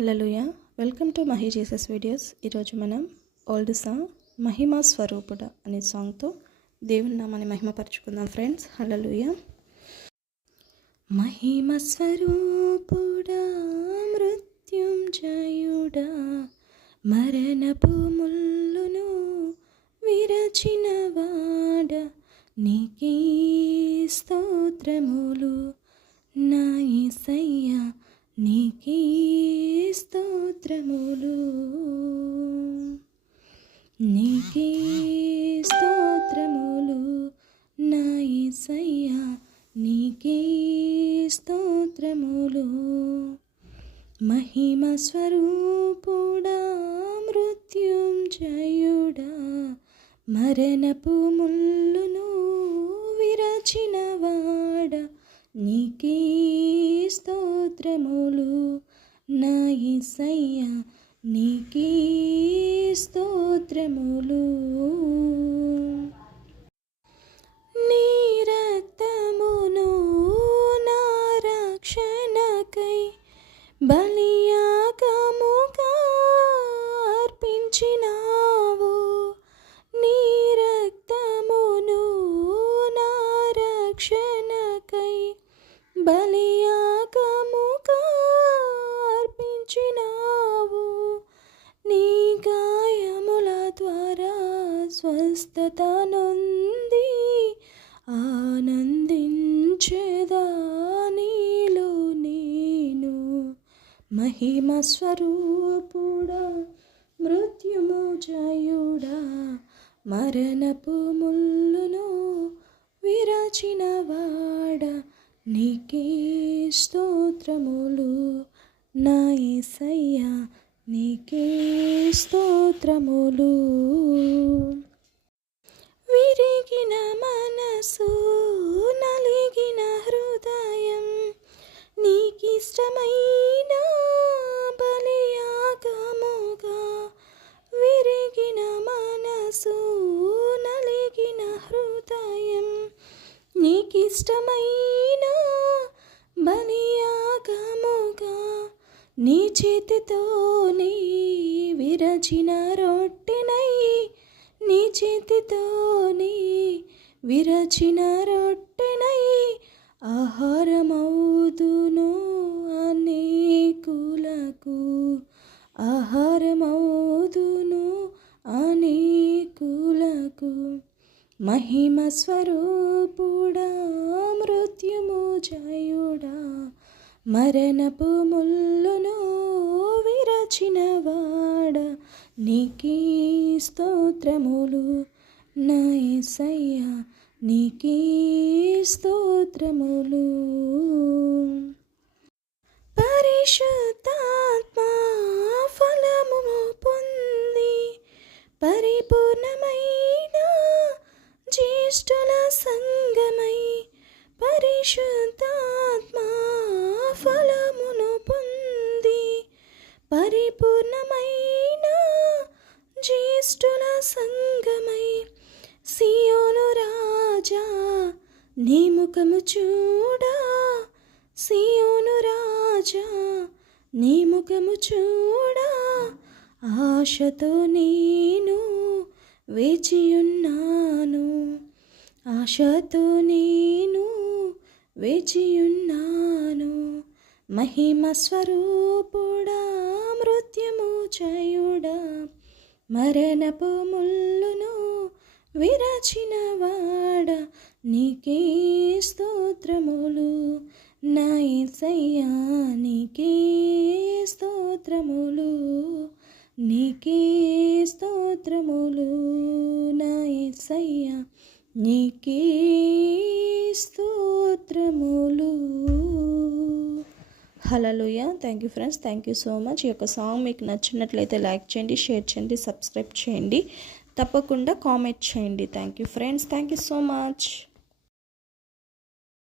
హలోయ welcome to Mahi Jesus videos. ఈరోజు మనం ఓల్డ్ సాంగ్ మహిమా స్వరూపుడ అనే సాంగ్తో దేవుని నామాన్ని మహిమపరుచుకుందాం ఫ్రెండ్స్. హలలుయ మహిమ స్వరూపుడా మృత్యుంజయుడా మరణపు ముల్లును విరచిన వాడ నీకే స్తోత్రములు నా యేసయ్యా నీకే స్తోత్రములు. నీకే స్తోత్రములు నా ఈసయ్యా నీకే స్తోత్రములు. మహిమ స్వరూపుడా మృత్యుంజయుడా మరణపు ముళ్ళు స్తోత్రములు నా ఇసయ్య నీకీ స్తోత్రములు. నీ రక్తమును స్వస్థత నొంది ఆనందించేదా నీలో నేను? మహిమ స్వరూపుడా మృత్యుము జయుడా మరణపు ముల్లును విరచిన వాడ నీకే స్తోత్రములు. నా యేసయ్యా నీకే స్తోత్రములు. నలిగిన మనసు నలిగిన హృదయం. నీకిష్టమైన బలియాగముగా విరిగిన మనసు నలిగిన హృదయం. నీకిష్టమైన బలియాగముగా నీ చేతితో నీ విరచిన రొట్టెనై నీ చేతితోనే విరచిన రొట్టెనై ఆహారమవుదును అనేకులకు. ఆహారమవుదును అనేకులకు. మహిమ స్వరూపుడా మృత్యుము జయుడా మరణపు ముల్లును విరచినవాడా నీకే స్తోత్రములు నా యేసయ్యా నీకే స్తోత్రములు. పరిశుద్ధాత్మ ఫలము పొంది పరిపూర్ణమైన జ్యేష్ఠుల సంగమై పరిశుద్ధాత్మ ఫలమును పొంది పరిపూర్ణమైన జ్యేష్ఠుల సంగమై సియోను రాజా నీ ముఖము చూడా. సియోను రాజా నీ ముఖము చూడా. ఆశతో నేను వేచియున్నాను. ఆశతో నేను వేచియున్నాను. మహిమ స్వరూపుడా మృత్యుము చయుడా. మరణపు ముల్లును విరచిన వాడ నీకే స్తోత్రములు. నా యేసయ్యా నీకే స్తోత్రములు. నీకే స్తోత్రములు. నా యేసయ్యా నీకే స్తోత్రములు. Hallelujah thank you friends thank you so much ఈ యొక్క సాంగ్ మీకు నచ్చినట్లయితే లైక్ చేయండి షేర్ చేయండి సబ్స్క్రైబ్ చేయండి. తప్పకుండా కామెంట్ చేయండి. Thank you friends thank you so much